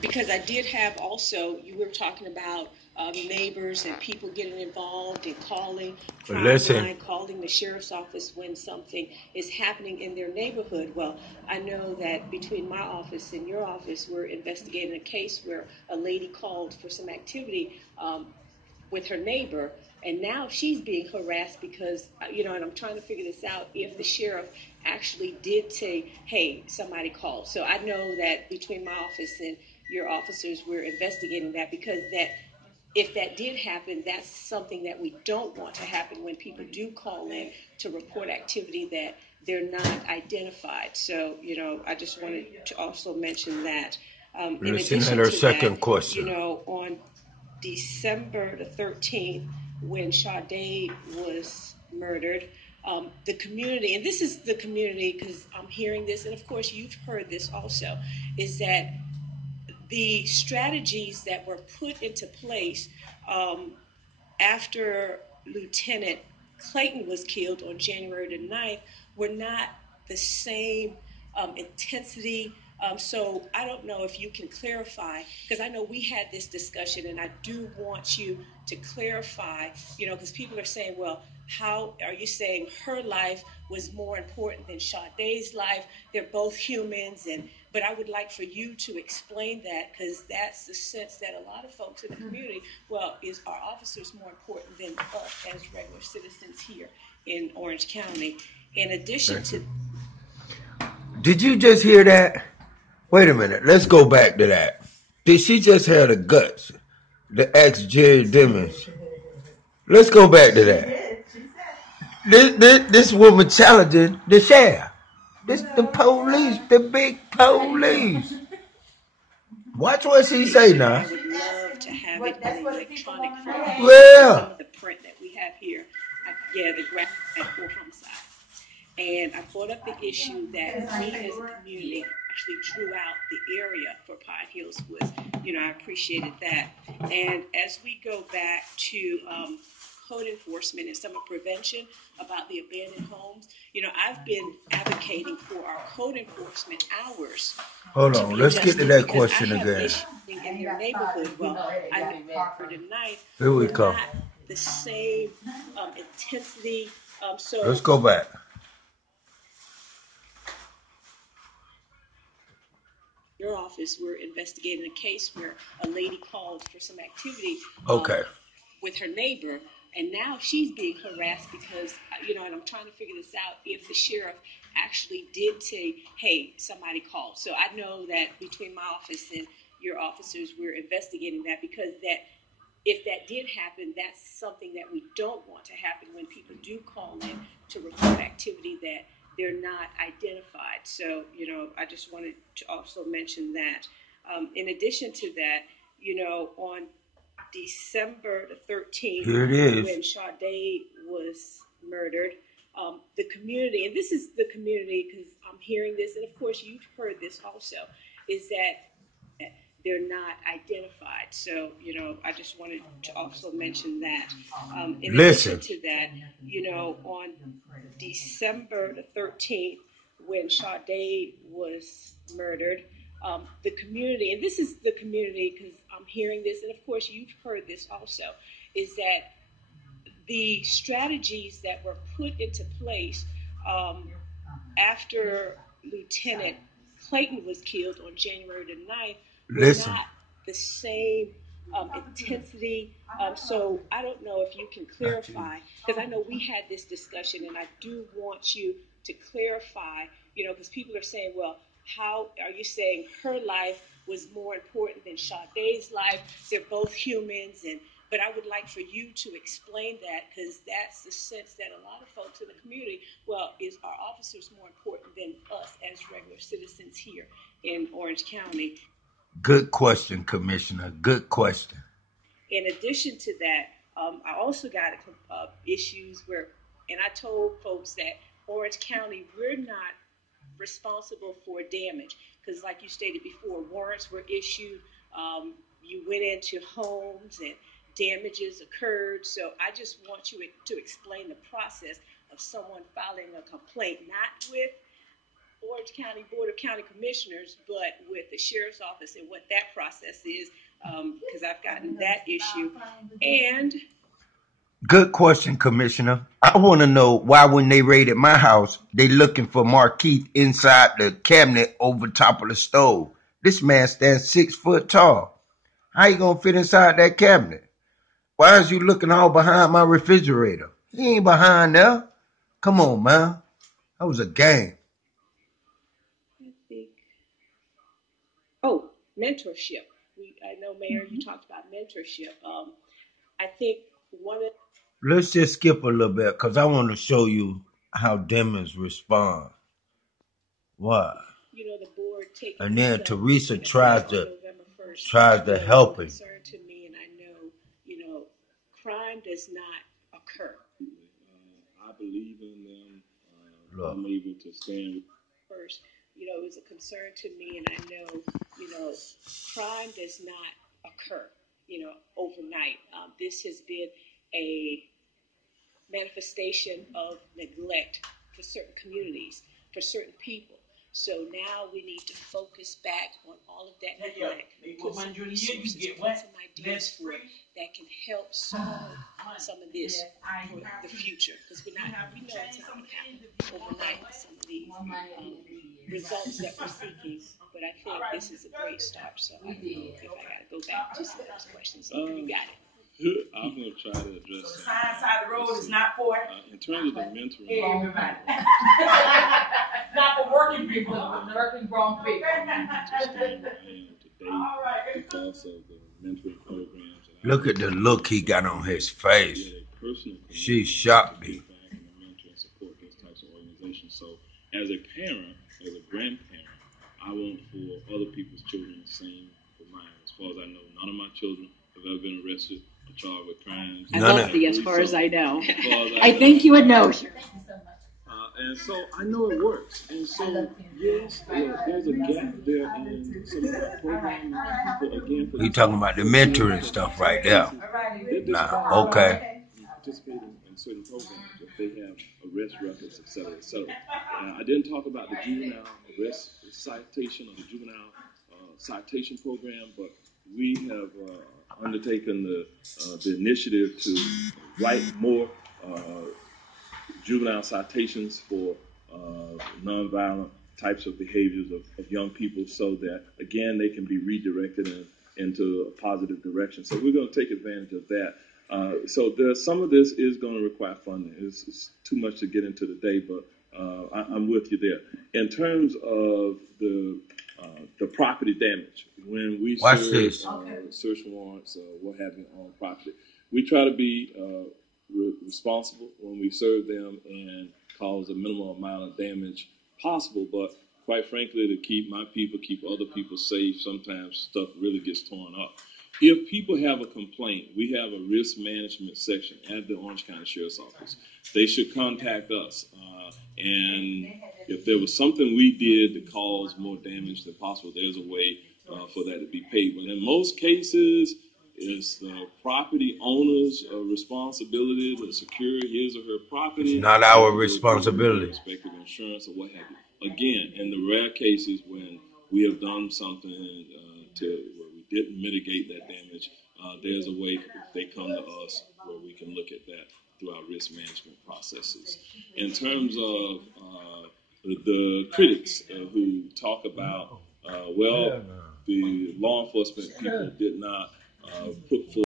because I did have also, you were talking about neighbors and people getting involved and calling crime Listen, line, calling the sheriff's office when something is happening in their neighborhood. Well, I know that between my office and your office, we're investigating a case where a lady called for some activity with her neighbor, and now she's being harassed because, and I'm trying to figure this out, if the sheriff actually did say, hey, somebody called. So I know that between my office and your officers, we're investigating that, because that if that did happen, that's something that we don't want to happen when people do call in to report activity that they're not identified. So, I just wanted to also mention that. In listen at addition her to that, second question. on December the 13th, when Sade was murdered, the community, and this is the community because I'm hearing this, and of course you've heard this also, is that the strategies that were put into place um, after Lieutenant Clayton was killed on January the 9th were not the same intensity. So I don't know if you can clarify, because I know we had this discussion, and I do want you to clarify, because people are saying, well, how are you saying her life was more important than Sade's life? They're both humans, but I would like for you to explain that, because that's the sense that a lot of folks in the community, well, is our officers more important than us as regular citizens here in Orange County? In addition Thank to you. Did you just hear that? Wait a minute. Let's go back to that. Did she just have the guts to ask Jerry Demmings? Let's go back to that. This woman challenging the sheriff. This the police, the big police. Watch what she say and now. I would love to have it in electronic form, because some Well, of the print that we have here, yeah, the graphic had 4 homicides. And I brought up the issue that we as a community actually drew out the area for Pine Hills Woods. I appreciated that. And as we go back to code enforcement and some of prevention about the abandoned homes, I've been advocating for our code enforcement hours hold to on. be Let's get to adjusted, that because I question have again. issues in their neighborhood. Well, I know tonight Here we were come. not the same intensity. Let's So go back. your office, we're investigating a case where a lady called for some activity Okay. with her neighbor, and now she's being harassed because, and I'm trying to figure this out, if the sheriff actually did say, hey, somebody called. So I know that between my office and your officers, we're investigating that, because that if that did happen, that's something that we don't want to happen when people do call in to report activity that they're not identified. So, I just wanted to also mention that. In addition to that, on December the 13th, Here it is. when Sade was murdered, the community, and this is the community because I'm hearing this, and of course you've heard this also, is that they're not identified. So, I just wanted to also mention that. In addition Listen. to that, on December the 13th, when Sade was murdered, the community, and this is the community because I'm hearing this, and of course you've heard this also, is that the strategies that were put into place after Lieutenant Clayton was killed on January the 9th were Listen. not the same intensity. So I don't know if you can clarify, because I know we had this discussion, and I do want you to clarify, because people are saying, well, how are you saying her life was more important than Sade's life? They're both humans, but I would like for you to explain that, because that's the sense that a lot of folks in the community, well, is our officers more important than us as regular citizens here in Orange County? Good question, Commissioner. Good question. In addition to that, I also got issues where, and I told folks that Orange County, we're not responsible for damage, because like you stated before, warrants were issued, you went into homes and damages occurred. So I just want you to explain the process of someone filing a complaint, not with Orange County Board of County Commissioners, but with the Sheriff's Office and what that process is, because I've gotten that issue. And Good question, Commissioner. I want to know why when they raided my house, they looking for Markeith inside the cabinet over top of the stove. This man stands 6 foot tall. How you gonna fit inside that cabinet? Why is you looking all behind my refrigerator? He ain't behind there. Come on, man. That was a game. I think, oh, mentorship. I know, Mayor, you talked about mentorship. I think one of Let's just skip a little bit because I want to show you how Demmings respond. Why? the board taking And this then up, Teresa like I said, on November 1st, tries to is a help him. concern to me, and I know, crime does not occur. I believe in them. Look. I'm able to stand. First, it was a concern to me, and I know, crime does not occur, overnight. This has been a manifestation of neglect for certain communities, for certain people. So now we need to focus back on all of that neglect, put some resources, put some ideas for it that can help solve some of this for the future. Because we know it's not going to happen overnight, some of these results that we're seeking. But I think this is a great start. So I don't know if I got to go back to some of those questions. You got it. I'm going to try to address the science side of the road is not for it. In terms of the mentoring. Everybody. Not for working people, but working grown people. I am today because of the mentoring programs. Look at the look he got on his face. She shocked me. And mentor and support those types of organizations. So, as a parent, as a grandparent, I want for other people's children the same for mine. As far as I know, none of my children have ever been arrested or charged with crimes. I love the as far as I know. I think you would know. And so I know it works. And so, yes, there's a gap there in some of our programming. Again, We talking about the mentoring stuff right there. Nah, okay. Participate in certain programs if they have arrest records, et cetera, et cetera. I didn't talk about the juvenile arrest citation or the juvenile citation program, but we have undertaken the initiative to write more juvenile citations for nonviolent types of behaviors of young people so that, again, they can be redirected into a positive direction. So we're going to take advantage of that. So some of this is going to require funding. It's too much to get into today, but I'm with you there. In terms of the property damage, when we serve search warrants or what have you on property, we try to be responsible when we serve them and cause a minimal amount of damage possible. But quite frankly, to keep my people, keep other people safe, sometimes stuff really gets torn up. If people have a complaint, we have a risk management section at the Orange County Sheriff's Office. They should contact us. And if there was something we did to cause more damage than possible, there's a way for that to be paid. But in most cases, it's the property owner's responsibility to secure his or her property. It's not our responsibility. Respective insurance or what have you. Again, in the rare cases when we have done something where we didn't mitigate that damage, there's a way if they come to us where we can look at that through our risk management processes. In terms of the critics who talk about, the law enforcement people did not put forth